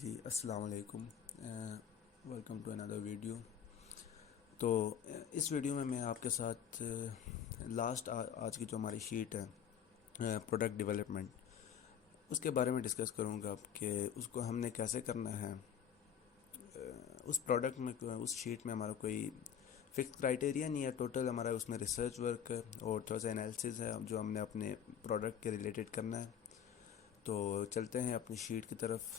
جی السلام علیکم، welcome to another video. تو اس ویڈیو میں آپ کے ساتھ آج کی جو ہماری شیٹ ہے پروڈکٹ ڈیولپمنٹ، اس کے بارے میں ڈسکس کروں گا کہ اس کو ہم نے کیسے کرنا ہے۔ اس پروڈکٹ میں اس شیٹ میں ہمارا کوئی فکس کرائٹیریا نہیں ہے، ٹوٹل ہمارا اس میں ریسرچ ورک ہے اور تھوڑا سا انالیسز ہے جو ہم نے اپنے پروڈکٹ کے ریلیٹڈ کرنا ہے۔ تو چلتے ہیں اپنی شیٹ کی طرف۔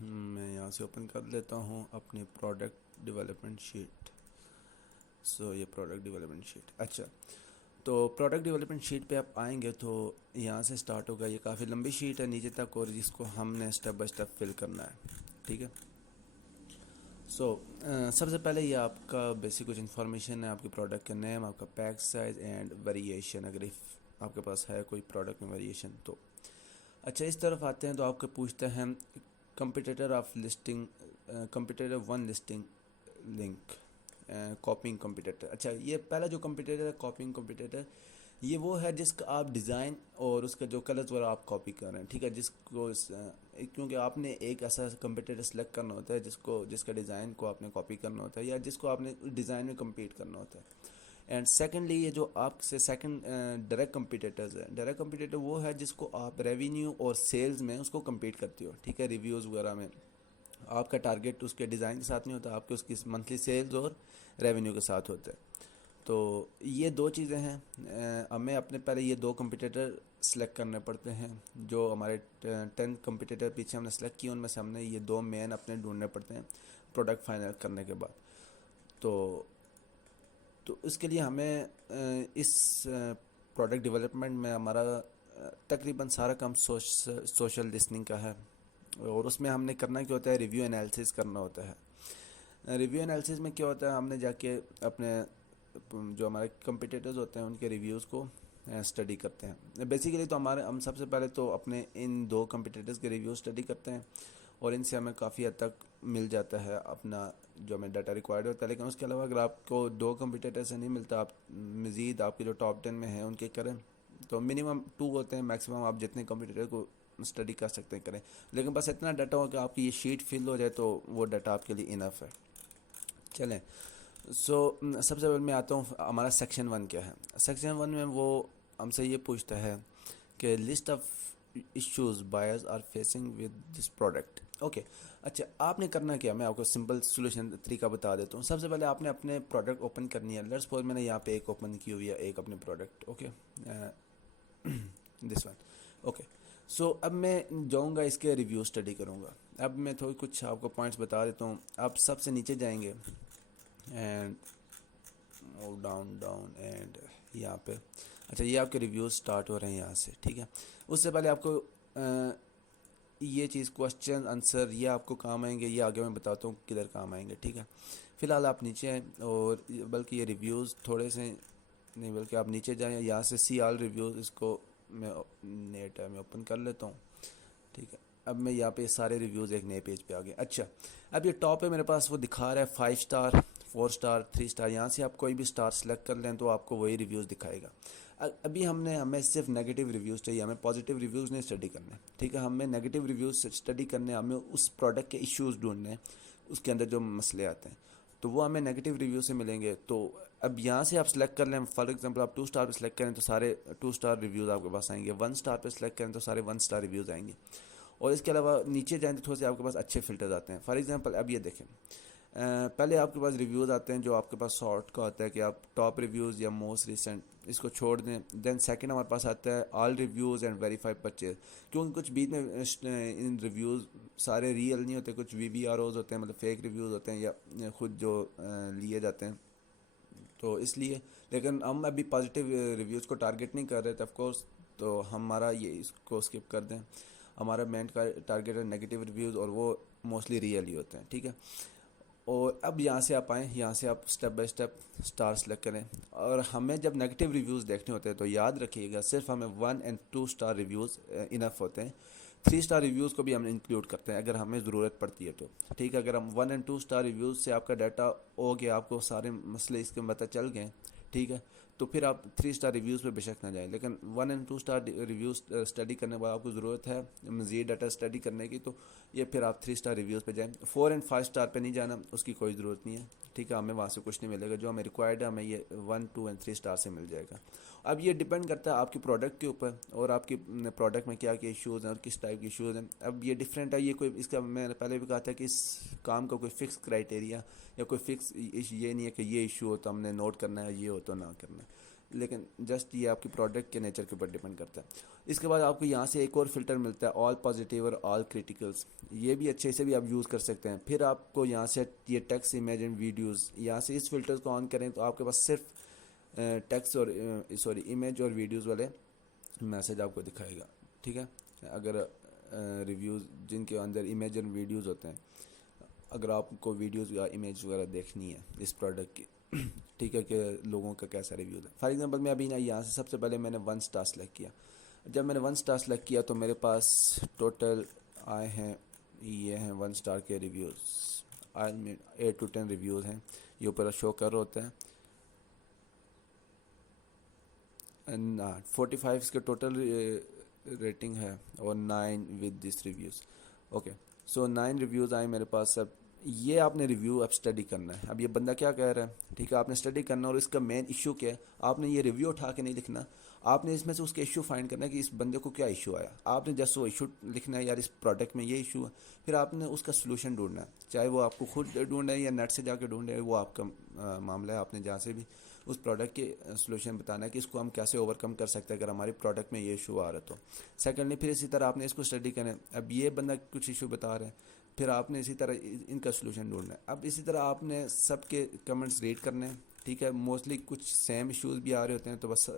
میں یہاں سے اوپن کر لیتا ہوں اپنی پروڈکٹ ڈیولپمنٹ شیٹ۔ یہ پروڈکٹ ڈیولپمنٹ شیٹ، اچھا، تو پروڈکٹ ڈیولپمنٹ شیٹ پہ آپ آئیں گے تو یہاں سے سٹارٹ ہوگا۔ یہ کافی لمبی شیٹ ہے نیچے تک، اور جس کو ہم نے اسٹیپ بائی اسٹیپ فل کرنا ہے، ٹھیک ہے۔ سب سے پہلے یہ آپ کا بیسک کچھ انفارمیشن ہے، آپ کے پروڈکٹ کا نیم، آپ کا پیک سائز اینڈ ویریشن، اگر آپ کے پاس ہے کوئی پروڈکٹ میں ویریشن تو اچھا۔ اس طرف آتے ہیں تو آپ کو پوچھتے ہیں competitor of listing, competitor one listing link, copying competitor. اچھا، یہ پہلا جو کمپیٹیٹر ہے کاپنگ کمپیٹیٹر، یہ وہ ہے جس کا آپ ڈیزائن اور اس کا جو کلرز وغیرہ آپ کاپی کر رہے ہیں، ٹھیک ہے، جس کو کیونکہ آپ نے ایک ایسا کمپیٹیٹر سلیکٹ کرنا ہوتا ہے جس کا ڈیزائن کو آپ نے کاپی کرنا ہوتا ہے یا جس کو آپ نے ڈیزائن میں کمپیٹ کرنا ہوتا ہے۔ اینڈ سیکنڈلی، یہ جو آپ سے سیکنڈ ڈائریکٹ کمپیٹیٹرز ہے، ڈائریکٹ کمپیٹیٹر وہ ہے جس کو آپ ریونیو اور سیلز میں اس کو کمپیٹ کرتے ہو، ٹھیک ہے، ریویوز وغیرہ میں آپ کا ٹارگیٹ اس کے ڈیزائن کے ساتھ نہیں ہوتا، آپ کے اس کی منتھلی سیلز اور ریونیو کے ساتھ ہوتا ہے۔ تو یہ دو چیزیں ہیں، ہمیں اپنے پہلے یہ دو کمپیٹیٹر سلیکٹ کرنے پڑتے ہیں۔ جو ہمارے 10 کمپیٹیٹر پیچھے ہم نے سلیکٹ کیے، ان میں سے ہم نے یہ دو مین اپنے ڈھونڈنے پڑتے ہیں پروڈکٹ فائنل کرنے کے بعد۔ تو اس کے لیے ہمیں اس پروڈکٹ ڈیولپمنٹ میں ہمارا تقریباً سارا کام سوشل لسننگ کا ہے، اور اس میں ہم نے کرنا کیا ہوتا ہے، ریویو انالیسس کرنا ہوتا ہے۔ ریویو انالیسس میں کیا ہوتا ہے، ہم نے جا کے اپنے جو ہمارے کمپیٹیٹرز ہوتے ہیں ان کے ریویوز کو اسٹڈی کرتے ہیں۔ بیسیکلی تو ہم سب سے پہلے تو اپنے ان دو کمپیٹیٹرز کے ریویو اسٹڈی کرتے ہیں، اور ان سے ہمیں کافی حد تک مل جاتا ہے اپنا جو ہمیں ڈاٹا ریکوائرڈ ہوتا ہے۔ لیکن اس کے علاوہ اگر آپ کو دو کمپیٹیٹر سے نہیں ملتا، آپ مزید آپ کے جو ٹاپ 10 میں ہیں ان کے کریں، تو منیمم 2 ہوتے ہیں، میکسیمم آپ جتنے کمپیٹیٹر کو اسٹڈی کر سکتے ہیں کریں، لیکن بس اتنا ڈاٹا ہو کہ آپ کی یہ شیٹ فل ہو جائے تو وہ ڈاٹا آپ کے لیے انف ہے۔ چلیں، سب سے پہلے میں آتا ہوں ہمارا سیکشن 1 کیا ہے۔ سیکشن 1 میں وہ ہم سے یہ پوچھتا ہے کہ list of issues buyers are facing with this product. Okay, اچھا، آپ نے کرنا کیا، میں آپ کو سمپل سولوشن طریقہ بتا دیتا ہوں۔ سب سے پہلے آپ نے اپنے پروڈکٹ اوپن کرنی ہے۔ لیٹس سپوز میں نے یہاں پہ ایک اوپن کی ہوئی ہے، ایک اپنے product, okay, this one, okay. اب میں جاؤں گا اس کے ریویو اسٹڈی کروں گا۔ اب میں تھوڑی کچھ آپ کو پوائنٹس بتا دیتا ہوں۔ آپ سب سے نیچے جائیں گے اینڈ ڈاؤن اینڈ یہاں پہ، اچھا، یہ آپ کے ریویوز سٹارٹ ہو رہے ہیں یہاں سے، ٹھیک ہے۔ اس سے پہلے آپ کو یہ چیز کوسچن آنسر یہ آپ کو کام آئیں گے، یہ آگے میں بتاتا ہوں کدھر کام آئیں گے، ٹھیک ہے۔ فی الحال آپ نیچے ہیں، اور بلکہ یہ ریویوز تھوڑے سے نہیں، بلکہ آپ نیچے جائیں، یہاں سے سی آل ریویوز، اس کو میں نیٹ ہے میں اوپن کر لیتا ہوں، ٹھیک ہے۔ اب میں یہاں پہ سارے ریویوز ایک نئے پیج پہ آ گئے۔ اچھا، اب یہ ٹاپ پہ میرے پاس وہ دکھا رہا ہے 5 اسٹار، 4 اسٹار، 3 اسٹار۔ یہاں سے آپ کوئی بھی اسٹار سلیکٹ کر لیں تو آپ کو وہی ریویوز دکھائے گا۔ ابھی ہمیں صرف نیگیٹو ریویوز چاہیے، ہمیں پازیٹیو ریویوز نہیں اسٹڈی کرنے، ٹھیک ہے۔ ہمیں نیگیٹو ریویوز اسٹڈی کرنے، ہمیں اس پروڈکٹ کے ایشوز ڈھونڈنے ہیں، اس کے اندر جو مسئلے آتے ہیں، تو وہ ہمیں نیگیٹو ریویو سے ملیں گے۔ تو اب یہاں سے آپ سلیکٹ کر لیں، فار ایگزامپل آپ 2 اسٹار پہ سلیکٹ کریں تو سارے 2 اسٹار ریویوز آپ کے پاس آئیں گے، 1 اسٹار پہ سلیکٹ کریں تو سارے 1 اسٹار ریویوز آئیں گے، اور اس کے علاوہ نیچے جائیں تو تھوڑے سے آپ کے پاس اچھے فلٹرز آتے ہیں۔ فار ایگزامپل اب یہ دیکھیں، پہلے آپ کے پاس ریویوز آتے ہیں جو آپ کے پاس سارٹ کا ہوتا ہے کہ آپ ٹاپ ریویوز یا موسٹ ریسنٹ اس کو چھوڑ دیں۔ دین سیکنڈ ہمارے پاس آتا ہے آل ریویوز اینڈ ویریفائی پرچیز، کیونکہ کچھ بیچ میں ان ریویوز سارے ریئل نہیں ہوتے، کچھ وی آر اوز ہوتے ہیں، مطلب فیک ریویوز ہوتے ہیں یا خود جو لیے جاتے ہیں، تو اس لیے۔ لیکن ہم ابھی پازیٹیو ریویوز کو ٹارگیٹ نہیں کر رہے تھے آف کورس، تو ہمارا یہ اس کو اسکپ کر دیں۔ ہمارا مین کا ٹارگیٹ ہے نیگیٹو ریویوز، اور وہ موسٹلی ریئل ہی ہوتے ہیں، ٹھیک ہے۔ اور اب یہاں سے آپ آئیں، یہاں سے آپ step by step star select کریں، اور ہمیں جب نیگیٹو ریویوز دیکھنے ہوتے ہیں تو یاد رکھیے گا صرف ہمیں 1 اور 2 اسٹار ریویوز انف ہوتے ہیں۔ 3 اسٹار ریویوز کو بھی ہم انکلوڈ کرتے ہیں اگر ہمیں ضرورت پڑتی ہے تو، ٹھیک ہے۔ اگر ہم 1 اور 2 اسٹار ریویوز سے آپ کا ڈاٹا ہو گیا، آپ کو سارے مسئلے اس کے پتہ چل گئے، ٹھیک ہے، تو پھر آپ 3 اسٹار ریویوز پہ بے شک نہ جائیں. لیکن 1 اینڈ 2 اسٹار ریویوز اسٹڈی کرنے کے بعد آپ کو ضرورت ہے مزید ڈاٹا اسٹڈی کرنے کی, تو یہ پھر آپ 3 اسٹار ریویوز پہ جائیں. 4 اینڈ 5 اسٹار پہ نہیں جانا, اس کی کوئی ضرورت نہیں ہے, ٹھیک ہے. ہمیں وہاں سے کچھ نہیں ملے گا, جو ہمیں ریکوائرڈ ہے ہمیں یہ 1 2 اینڈ 3 اسٹار سے مل جائے گا. اب یہ ڈپینڈ کرتا ہے آپ کی پروڈکٹ کے اوپر اور آپ کی پروڈکٹ میں کیا کیا ایشوز ہیں اور کس ٹائپ کے ایشوز ہیں. اب یہ ڈفرینٹ ہے, یہ کوئی اس کا میں نے پہلے بھی کہا تھا کہ اس کام کا کوئی فکس کرائٹیریا یا کوئی فکس یہ نہیں ہے کہ یہ ایشو ہو تو ہم نے نوٹ کرنا ہے, یہ ہو تو نہ کرنا ہے. لیکن جسٹ یہ آپ کی پروڈکٹ کے نیچر کے اوپر ڈپینڈ کرتا ہے. اس کے بعد آپ کو یہاں سے ایک اور فلٹر ملتا ہے, آل پازیٹیو اور آل کریٹیکلس. یہ بھی اچھے سے بھی آپ یوز کر سکتے ہیں. پھر آپ کو یہاں سے یہ ٹیکسٹ, امیج اینڈ ویڈیوز, یہاں سے اس فلٹر کو آن کریں تو آپ کے پاس صرف ٹیکسٹ اور امیج اور ویڈیوز والے میسج آپ کو دکھائے گا, ٹھیک ہے. اگر ریویوز جن کے اندر امیج اور ویڈیوز ہوتے ہیں, اگر آپ کو ویڈیوز یا امیج وغیرہ دیکھنی ہے اس پروڈکٹ کی, ٹھیک ہے, کہ لوگوں کا کیسا ریویوز ہے. فار ایگزامپل میں ابھی یہاں سے سب سے پہلے میں نے 1 اسٹار سلیکٹ کیا. جب میں نے 1 اسٹار سلیکٹ کیا تو میرے پاس ٹوٹل آئے ہیں, یہ ہیں 1 اسٹار کے ریویوز, 8 to 10 ریویوز ہیں, یہ اوپر شو کر رہے ہوتے ہیں. 45 اس کے ٹوٹل ریٹنگ ہے اور 9 with this reviews. Okay, so 9 reviews آئے میرے پاس. اب یہ آپ نے ریویو اب اسٹڈی کرنا ہے. اب یہ بندہ کیا کہہ رہا ہے, ٹھیک ہے, آپ نے اسٹڈی کرنا اور اس کا مین ایشو کیا ہے. آپ نے یہ ریویو اٹھا کے نہیں لکھنا, آپ نے اس میں سے اس کے ایشو فائنڈ کرنا ہے کہ اس بندے کو کیا ایشو آیا. آپ نے جسٹ وہ ایشو لکھنا ہے, یار اس پروڈکٹ میں یہ ایشو ہے. پھر آپ نے اس کا سلوشن ڈھونڈنا ہے, چاہے وہ آپ کو خود ڈھونڈے یا نیٹ سے جا کے ڈھونڈے, وہ آپ کا معاملہ ہے. آپ نے جہاں سے بھی اس پروڈکٹ کے سلوشن بتانا ہے کہ اس کو ہم کیسے اوور کم کر سکتے ہیں اگر ہماری پروڈکٹ میں یہ ایشو آ رہا تو. سیکنڈلی پھر اسی طرح آپ نے اس کو اسٹڈی کریں. اب یہ بندہ کچھ ایشو بتا رہے ہیں, پھر آپ نے اسی طرح ان کا سلوشن ڈھونڈنا ہے. اب اسی طرح آپ نے سب کے کمنٹس ریڈ کرنے ہیں, ٹھیک ہے. موسٹلی کچھ سیم ایشوز بھی آ رہے ہوتے ہیں, تو بس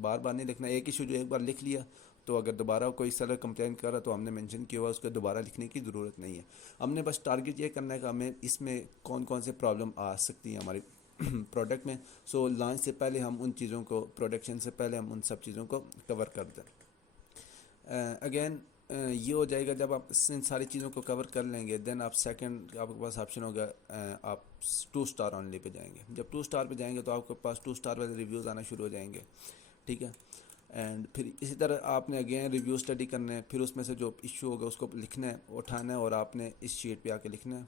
بار بار نہیں لکھنا. ایک ایشو جو ایک بار لکھ لیا تو اگر دوبارہ کوئی سیلر کمپلین کر رہا تو ہم نے مینشن کیا ہوا, اس کو دوبارہ لکھنے کی ضرورت نہیں ہے. ہم نے بس ٹارگیٹ یہ کرنا ہے کہ ہمیں اس میں کون کون سے پرابلم آ سکتی ہیں ہماری پروڈکٹ میں. سو لانچ سے پہلے ہم ان چیزوں کو, پروڈکشن سے پہلے ہم ان سب چیزوں کو کور کر دیں. اگین یہ ہو جائے گا جب آپ ان ساری چیزوں کو کور کر لیں گے, دین آپ سیکنڈ آپ کے پاس آپشن ہوگا, آپ 2 اسٹار اونلی پہ جائیں گے. جب 2 اسٹار پہ جائیں گے تو آپ کے پاس 2 اسٹار والے ریویوز آنا شروع ہو جائیں گے, ٹھیک ہے. اینڈ پھر اسی طرح آپ نے اگین ریویو اسٹڈی کرنا ہے. پھر اس میں سے جو ایشو ہوگا اس کو لکھنا ہے, اٹھانا ہے, اور آپ نے اس شیٹ پہ آ کے لکھنا ہے.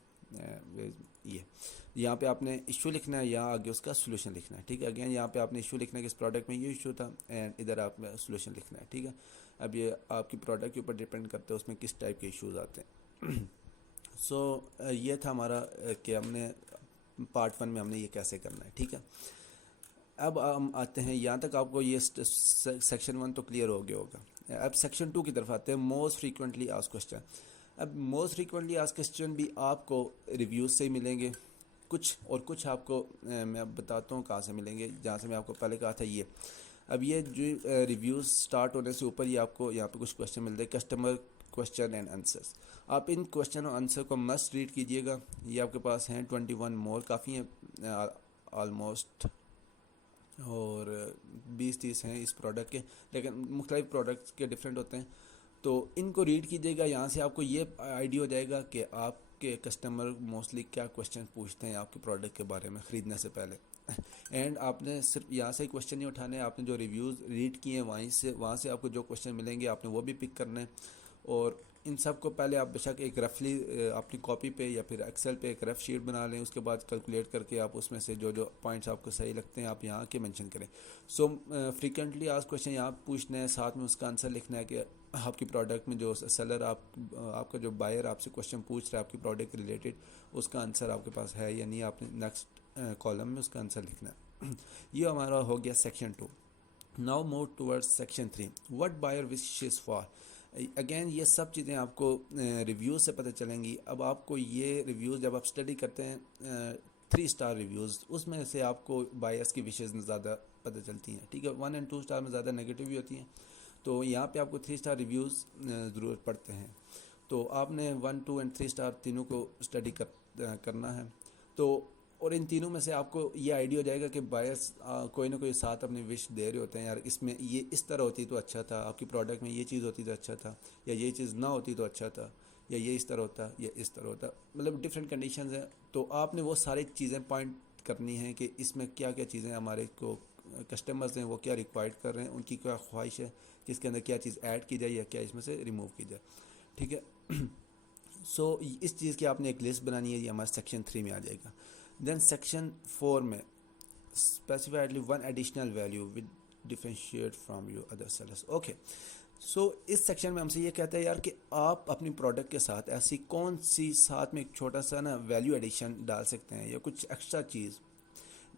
یہ یہاں پہ آپ نے ایشو لکھنا ہے, یہاں آگے اس کا سولوشن لکھنا ہے, ٹھیک ہے. اگین یہاں پہ آپ نے ایشو لکھنا ہے کہ اس پروڈکٹ میں یہ ایشو تھا, اینڈ ادھر آپ نے سولوشن لکھنا ہے, ٹھیک ہے. اب یہ آپ کی پروڈکٹ کے اوپر ڈپینڈ کرتا ہے اس میں کس ٹائپ کے ایشوز آتے ہیں. سو یہ تھا ہمارا کہ ہم نے پارٹ 1 میں ہم نے یہ کیسے کرنا ہے, ٹھیک ہے. اب ہم آتے ہیں یہاں تک, آپ کو یہ سیکشن 1 تو کلیئر ہو گیا ہوگا. اب سیکشن 2 کی طرف آتے ہیں, موسٹ فریکوینٹلی آسکڈ کوسچن. اب موسٹ فریکوینٹلی آسکڈ کوسچن بھی آپ کو ریویوز سے ہی ملیں گے کچھ, اور کچھ آپ کو میں بتاتا ہوں کہاں سے ملیں گے, جہاں سے میں آپ کو پہلے کہا تھا یہ. اب یہ جو ریویوز سٹارٹ ہونے سے اوپر ہی آپ کو یہاں پہ کچھ کوسچن ملتے ہیں, کسٹمر کوسچن اینڈ آنسرس. آپ ان کوسچن اور آنسر کو مسٹ ریڈ کیجیے گا. یہ آپ کے پاس ہیں 21 مور, کافی ہیں آلموسٹ, اور 20-30 ہیں اس پروڈکٹ کے, لیکن مختلف پروڈکٹس کے ڈفرینٹ ہوتے ہیں. تو ان کو ریڈ کیجیے گا, یہاں سے آپ کو یہ آئیڈیا ہو جائے گا کہ آپ کے کسٹمر موسٹلی کیا کوسچن پوچھتے ہیں آپ کے پروڈکٹ کے بارے میں خریدنے سے پہلے. اینڈ آپ نے صرف یہاں سے کوسچن نہیں اٹھانے ہیں, آپ نے جو ریویوز ریڈ کیے ہیں وہاں سے آپ کو جو کوسچن ملیں گے آپ نے وہ بھی پک کرنا ہے. اور ان سب کو پہلے آپ بے شک ایک رفلی اپنی کاپی پہ یا پھر ایکسل پہ ایک رف شیٹ بنا لیں. اس کے بعد کیلکولیٹ کر کے آپ اس میں سے جو جو پوائنٹس آپ کو صحیح لگتے ہیں آپ یہاں کے مینشن کریں. سو فریکوینٹلی آسکڈ کوسچن یہاں پوچھنا ہے, ساتھ میں اس کا آنسر لکھنا ہے کہ آپ کی پروڈکٹ میں جو سیلر آپ کا جو بائر آپ سے کوسچن پوچھ رہا ہے آپ کی پروڈکٹ کے ریلیٹڈ, اس کا آنسر آپ کے پاس ہے یا نہیں. آپ نے نیکسٹ کالم میں اس کا آنسر لکھنا ہے. یہ ہمارا ہو گیا section 2. Now move toward section 3, what buyer wishes for. Again یہ سب چیزیں آپ کو ریویوز سے پتہ چلیں گی. اب آپ کو یہ ریویوز جب آپ اسٹڈی کرتے ہیں 3 اسٹار ریویوز, اس میں سے آپ کو بائرس کی وشز زیادہ پتہ چلتی ہیں, ٹھیک ہے. 1 اینڈ 2 اسٹار میں زیادہ نیگیٹو بھی ہوتی ہیں, تو یہاں پہ آپ کو 3 اسٹار ریویوز ضرورت پڑتے ہیں. تو آپ نے 1, 2 اینڈ 3 اسٹار تینوں کو اسٹڈی کرنا ہے. تو اور ان تینوں میں سے آپ کو یہ آئیڈیا ہو جائے گا کہ بائرس کوئی نہ کوئی ساتھ اپنی وش دے رہے ہوتے ہیں, یار اس میں یہ اس طرح ہوتی تو اچھا تھا, آپ کی پروڈکٹ میں یہ چیز ہوتی تو اچھا تھا, یا یہ چیز نہ ہوتی تو اچھا تھا, یا یہ اس طرح ہوتا یا اس طرح ہوتا. مطلب ڈفرینٹ کنڈیشنز ہیں. تو آپ نے وہ ساری چیزیں پوائنٹ کرنی ہیں کہ اس میں کیا کیا چیزیں ہمارے کو کسٹمرز ہیں وہ کیا ریکوائرڈ کر رہے ہیں, ان کی کیا خواہش ہے کہ اس کے اندر کیا چیز ایڈ کی جائے یا کیا اس میں سے ریموو کی جائے. ٹھیک ہے. سو اس چیز کی آپ نے ایک لسٹ بنانی ہے, یہ ہمارا سیکشن 3 میں آ جائے گا. دین سیکشن 4 میں specifiedly one additional value with differentiate from your other sellers. Okay, so اس سیکشن میں ہم سے یہ کہتا ہے یار کہ آپ اپنی پروڈکٹ کے ساتھ ایسی کون سی ساتھ میں ایک چھوٹا سا نا ویلیو ایڈیشن ڈال سکتے ہیں یا کچھ ایکسٹرا چیز,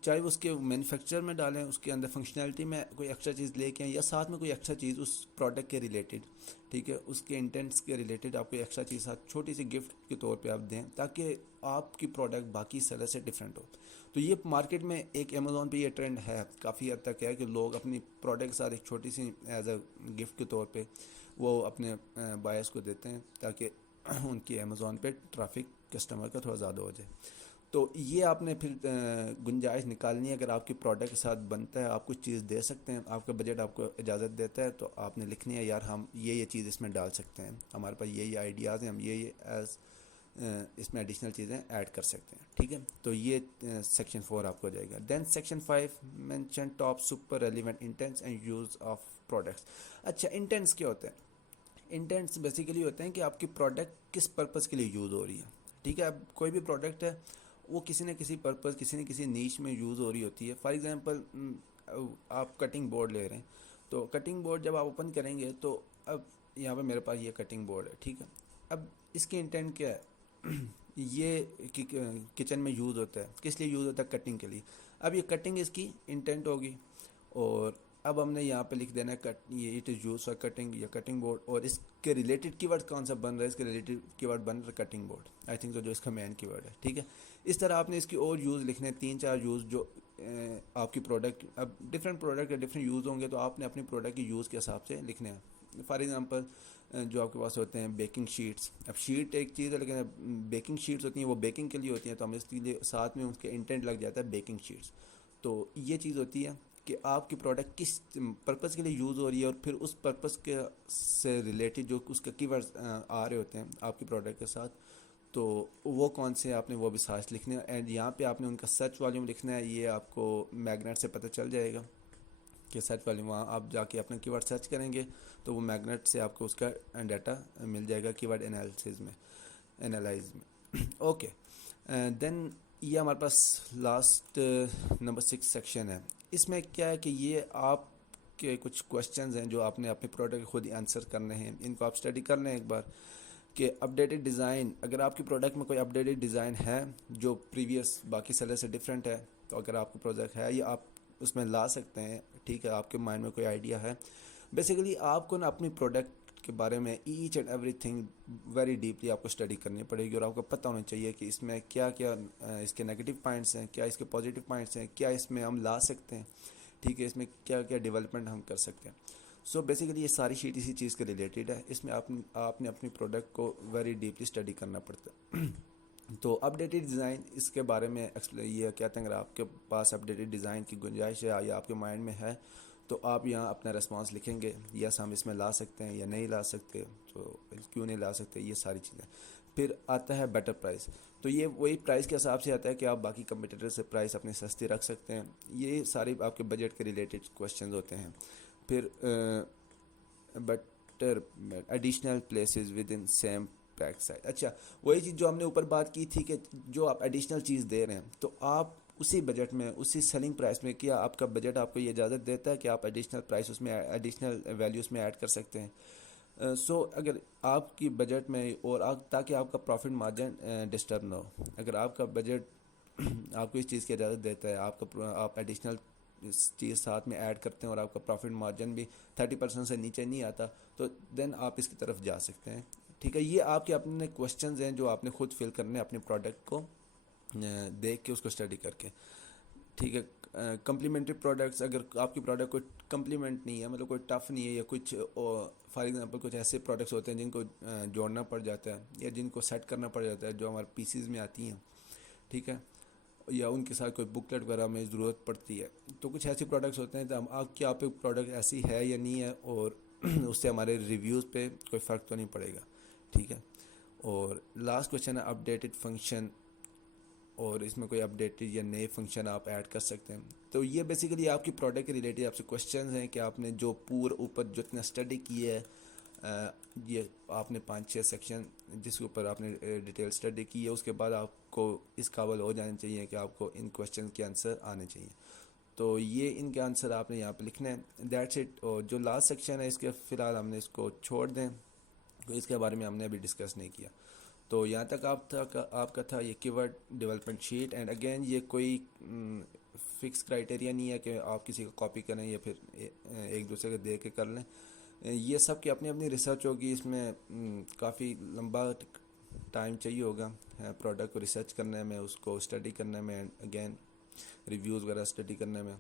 چاہے وہ اس کے مینوفیکچر میں ڈالیں, اس کے اندر فنکشنالٹی میں کوئی ایکسٹرا چیز لے کے آئیں, یا ساتھ میں کوئی ایکسٹرا چیز اس پروڈکٹ کے ریلیٹڈ, ٹھیک ہے, اس کے انٹینٹس کے ریلیٹڈ آپ کوئی ایکسٹرا چیز ساتھ چھوٹی سی گفٹ کے طور پہ آپ دیں تاکہ آپ کی پروڈکٹ باقی سیلر سے ڈفرینٹ ہو. تو یہ مارکیٹ میں ایک امیزون پہ یہ ٹرینڈ ہے, کافی حد تک ہے کہ لوگ اپنی پروڈکٹ کے ساتھ ایک چھوٹی سی ایز اے گفٹ کے طور پہ وہ اپنے بائرس کو دیتے ہیں تاکہ ان کی امیزون پہ ٹرافک کسٹمر کا تھوڑا زیادہ ہو جائے. تو یہ آپ نے پھر گنجائش نکالنی ہے. اگر آپ کی پروڈکٹ کے ساتھ بنتا ہے, آپ کچھ چیز دے سکتے ہیں, آپ کا بجٹ آپ کو اجازت دیتا ہے, تو آپ نے لکھنی ہے یار ہم یہ چیز اس میں ڈال سکتے ہیں, ہمارے پاس یہ آئیڈیاز ہیں, ہم یہ ایز اس میں ایڈیشنل چیزیں ایڈ کر سکتے ہیں. ٹھیک ہے, تو یہ سیکشن 4 آپ کو ہو جائے گا. Then section 5 mention top super relevant intents and use of products. اچھا, انٹینٹس کیا ہوتے ہیں؟ انٹینٹس بیسیکلی ہوتے ہیں کہ آپ کی پروڈکٹ کس پرپز کے لیے یوز ہو رہی ہے. ٹھیک ہے, اب کوئی بھی پروڈکٹ ہے وہ کسی نہ کسی پرپز, کسی نہ کسی نیش میں یوز ہو رہی ہوتی ہے. فار ایگزامپل آپ کٹنگ بورڈ لے رہے ہیں, تو کٹنگ بورڈ جب آپ اوپن کریں گے تو اب یہاں پہ میرے پاس یہ کٹنگ بورڈ ہے. ٹھیک ہے, اب اس کی انٹینٹ کیا ہے؟ یہ کچن میں یوز ہوتا ہے, کس لیے یوز ہوتا ہے؟ کٹنگ کے لیے. اب یہ کٹنگ اس کی انٹینٹ ہوگی, اور اب ہم نے یہاں پہ لکھ دینا ہے یہ it is use for cutting یا کٹنگ بورڈ, اور اس کے ریلیٹڈ کی ورڈ کون سا بن رہا ہے؟ اس کے ریلیٹڈ کی ورڈ بن رہا ہے کٹنگ بورڈ, آئی تھنک جو اس کا مین کی ورڈ ہے. ٹھیک ہے, اس طرح آپ نے اس کی اور یوز لکھنے ہیں, 3-4 یوز جو آپ کی پروڈکٹ, اب ڈفرینٹ پروڈکٹ کے ڈفرینٹ یوز ہوں گے تو آپ نے اپنی پروڈکٹ کی یوز کے حساب سے لکھنے ہیں. فار ایگزامپل جو آپ کے پاس ہوتے ہیں بیکنگ شیٹس, اب شیٹ ایک چیز ہے لیکن بیکنگ شیٹس ہوتی ہیں وہ بیکنگ کے لیے ہوتی ہیں, تو ہم اس کے لیے ساتھ میں اس کے انٹینٹ لگ جاتا ہے بیکنگ شیٹس. تو یہ چیز ہوتی ہے کہ آپ کی پروڈکٹ کس پرپز کے لیے یوز ہو رہی ہے, اور پھر اس پرپز کے سے ریلیٹڈ جو اس کے کی ورڈ آ رہے ہوتے ہیں آپ کی پروڈکٹ کے ساتھ, تو وہ کون سے آپ نے وہ بھی ساتھ لکھنے ہیں. اینڈ یہاں پہ آپ نے ان کا سرچ والیوم لکھنا ہے. یہ آپ کو میگنیٹ سے پتہ چل جائے گا کہ سرچ والیوم, وہاں آپ جا کے اپنا کی ورڈ سرچ کریں گے تو وہ میگنیٹ سے آپ کو اس کا ڈیٹا مل جائے گا کی ورڈ انالائز میں. اوکے, دین یہ ہمارے پاس لاسٹ نمبر 6 سیکشن ہے. اس میں کیا ہے کہ یہ آپ کے کچھ کوشچنز ہیں جو آپ نے اپنے پروڈکٹ خود ہی آنسر کرنے ہیں. ان کو آپ اسٹڈی کر لیں ایک بار کہ اپڈیٹڈ ڈیزائن, اگر آپ کی پروڈکٹ میں کوئی اپڈیٹڈ ڈیزائن ہے جو پریویس باقی سیلر سے ڈفرینٹ ہے, تو اگر آپ کا پروڈکٹ ہے یہ آپ اس میں لا سکتے ہیں. ٹھیک ہے, آپ کے مائنڈ میں کوئی آئیڈیا ہے. بیسیکلی آپ کو نا اپنی پروڈکٹ کے بارے میں each and everything very deeply آپ کو اسٹڈی کرنی پڑے گی, اور آپ کو پتہ ہونا چاہیے کہ اس میں کیا کیا اس کے نیگیٹو پوائنٹس ہیں, کیا اس کے پازیٹیو پوائنٹس ہیں, کیا اس میں ہم لا سکتے ہیں. ٹھیک ہے, اس میں کیا کیا ڈیولپمنٹ ہم کر سکتے ہیں. سو بیسیکلی یہ ساری شیٹ اسی چیز کے ریلیٹڈ ہے. اس میں آپ نے اپنی پروڈکٹ کو ویری ڈیپلی اسٹڈی کرنا پڑتا ہے. تو اپڈیٹڈ ڈیزائن اس کے بارے میں یہ کہتے ہیں اگر آپ کے پاس اپڈیٹڈ ڈیزائن کی گنجائش ہے یا آپ کے مائنڈ میں ہے تو آپ یہاں اپنا ریسپانس لکھیں گے, یس ہم اس میں لا سکتے ہیں یا نہیں لا سکتے, تو کیوں نہیں لا سکتے, یہ ساری چیزیں. پھر آتا ہے بیٹر پرائس. تو یہ وہی پرائس کے حساب سے آتا ہے کہ آپ باقی کمپیٹیٹر سے پرائس اپنی سستی رکھ سکتے ہیں. یہ سارے آپ کے بجٹ کے ریلیٹڈ کوشچنز ہوتے ہیں. پھر better additional places with in same pack size. اچھا, وہی چیز جو ہم نے اوپر بات کی تھی کہ جو آپ ایڈیشنل چیز دے رہے ہیں تو آپ اسی بجٹ میں, اسی سیلنگ پرائس میں, کیا آپ کا بجٹ آپ کو یہ اجازت دیتا ہے کہ آپ ایڈیشنل پرائس اس میں, ایڈیشنل ویلیوز میں ایڈ کر سکتے ہیں. سو اگر آپ کی بجٹ میں, اور تاکہ آپ کا پروفٹ مارجن ڈسٹرب نہ ہو, اگر آپ کا بجٹ آپ کو اس چیز کی اجازت دیتا ہے, آپ ایڈیشنل چیز ساتھ میں ایڈ کرتے ہیں اور آپ کا پروفٹ مارجن بھی 30% سے نیچے نہیں آتا, تو دین آپ اس کی طرف جا سکتے ہیں. ٹھیک ہے, یہ آپ کے اپنے کوشچنز ہیں جو آپ نے خود فل کرنے اپنے پروڈکٹ کو دیکھ کے, اس کو اسٹڈی کر کے. ٹھیک ہے, کمپلیمنٹری پروڈکٹس, اگر آپ کی پروڈکٹ کوئی کمپلیمنٹ نہیں ہے, مطلب کوئی ٹف نہیں ہے, یا کچھ فار ایگزامپل کچھ ایسے پروڈکٹس ہوتے ہیں جن کو جوڑنا پڑ جاتا ہے یا جن کو سیٹ کرنا پڑ جاتا ہے جو ہمارے پیسیز میں آتی ہیں. ٹھیک ہے, یا ان کے ساتھ کوئی بکلیٹ وغیرہ میں ضرورت پڑتی ہے, تو کچھ ایسے پروڈکٹس ہوتے ہیں تو آپ کی پروڈکٹ ایسی ہے یا نہیں ہے, اور اس سے ہمارے ریویوز پہ کوئی فرق تو نہیں پڑے گا. ٹھیک ہے, اور لاسٹ کویشچن ہے اپڈیٹڈ فنکشن اور اس میں کوئی اپڈیٹڈ یا نئے فنکشن آپ ایڈ کر سکتے ہیں. تو یہ بیسیکلی آپ کی پروڈکٹ کے ریلیٹڈ آپ سے کوشچنز ہیں کہ آپ نے جو پورا اوپر جتنا اسٹڈی کی ہے, یہ آپ نے 5-6 سیکشن جس کے اوپر آپ نے ڈیٹیل اسٹڈی کی ہے, اس کے بعد آپ کو اس قابل ہو جانا چاہیے کہ آپ کو ان کوشچن کے آنسر آنے چاہیے. تو یہ ان کے آنسر آپ نے یہاں پہ لکھنا ہے, دیٹس اٹ. اور جو لاسٹ سیکشن ہے اس کے فی الحال ہم نے اس کو چھوڑ دیں, تو اس کے بارے میں ہم نے ابھی ڈسکس نہیں کیا. تو یہاں تک آپ کا تھا یہ کی word development sheet. And again یہ کوئی فکس کرائٹیریا نہیں ہے کہ آپ کسی کو کاپی کریں یا پھر ایک دوسرے کو دے کے کر لیں. یہ سب کی اپنی اپنی ریسرچ ہوگی, اس میں کافی لمبا ٹائم چاہیے ہوگا پروڈکٹ کو ریسرچ کرنے میں, اس کو اسٹڈی کرنے میں, اینڈ اگین ریویوز وغیرہ اسٹڈی کرنے میں.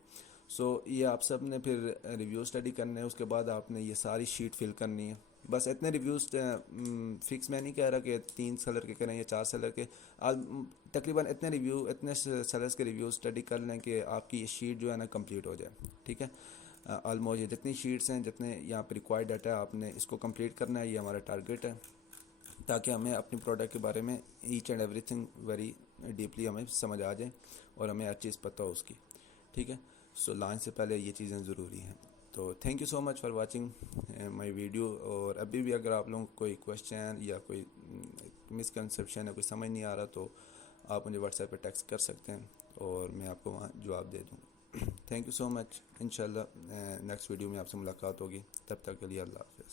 سو یہ آپ سب نے پھر ریویو اسٹڈی کرنا ہے, اس کے بعد آپ نے یہ ساری شیٹ فل کرنی ہے. بس اتنے ریویوز فکس میں نہیں کہہ رہا کہ 3 سیلر کے کریں یا 4 سیلر کے, تقریباً اتنے سیلرس کے ریویو اسٹڈی کر لیں کہ آپ کی یہ شیٹ جو ہے نا کمپلیٹ ہو جائے. ٹھیک ہے, آلموسٹ جتنی شیٹس ہیں, جتنے یہاں پہ ریکوائرڈ ڈاٹا ہے, آپ نے اس کو کمپلیٹ کرنا ہے. یہ ہمارا ٹارگیٹ ہے تاکہ ہمیں اپنی پروڈکٹ کے بارے میں each and everything very deeply ہمیں سمجھ آ جائے اور ہمیں ہر چیز پتہ ہو اس کی. ٹھیک ہے, سو لانچ سے پہلے یہ چیزیں ضروری ہیں. تو thank you so much for watching my video. اور ابھی بھی اگر آپ لوگوں کو کوئی کویشچن یا کوئی مسکنسیپشن ہے, کوئی سمجھ نہیں آ رہا, تو آپ مجھے واٹس ایپ پہ ٹیکسٹ کر سکتے ہیں اور میں آپ کو وہاں جواب دے دوں. تھینک یو سو مچ. انشاءاللہ نیکسٹ ویڈیو میں آپ سے ملاقات ہوگی. تب تک کے لیے اللہ حافظ.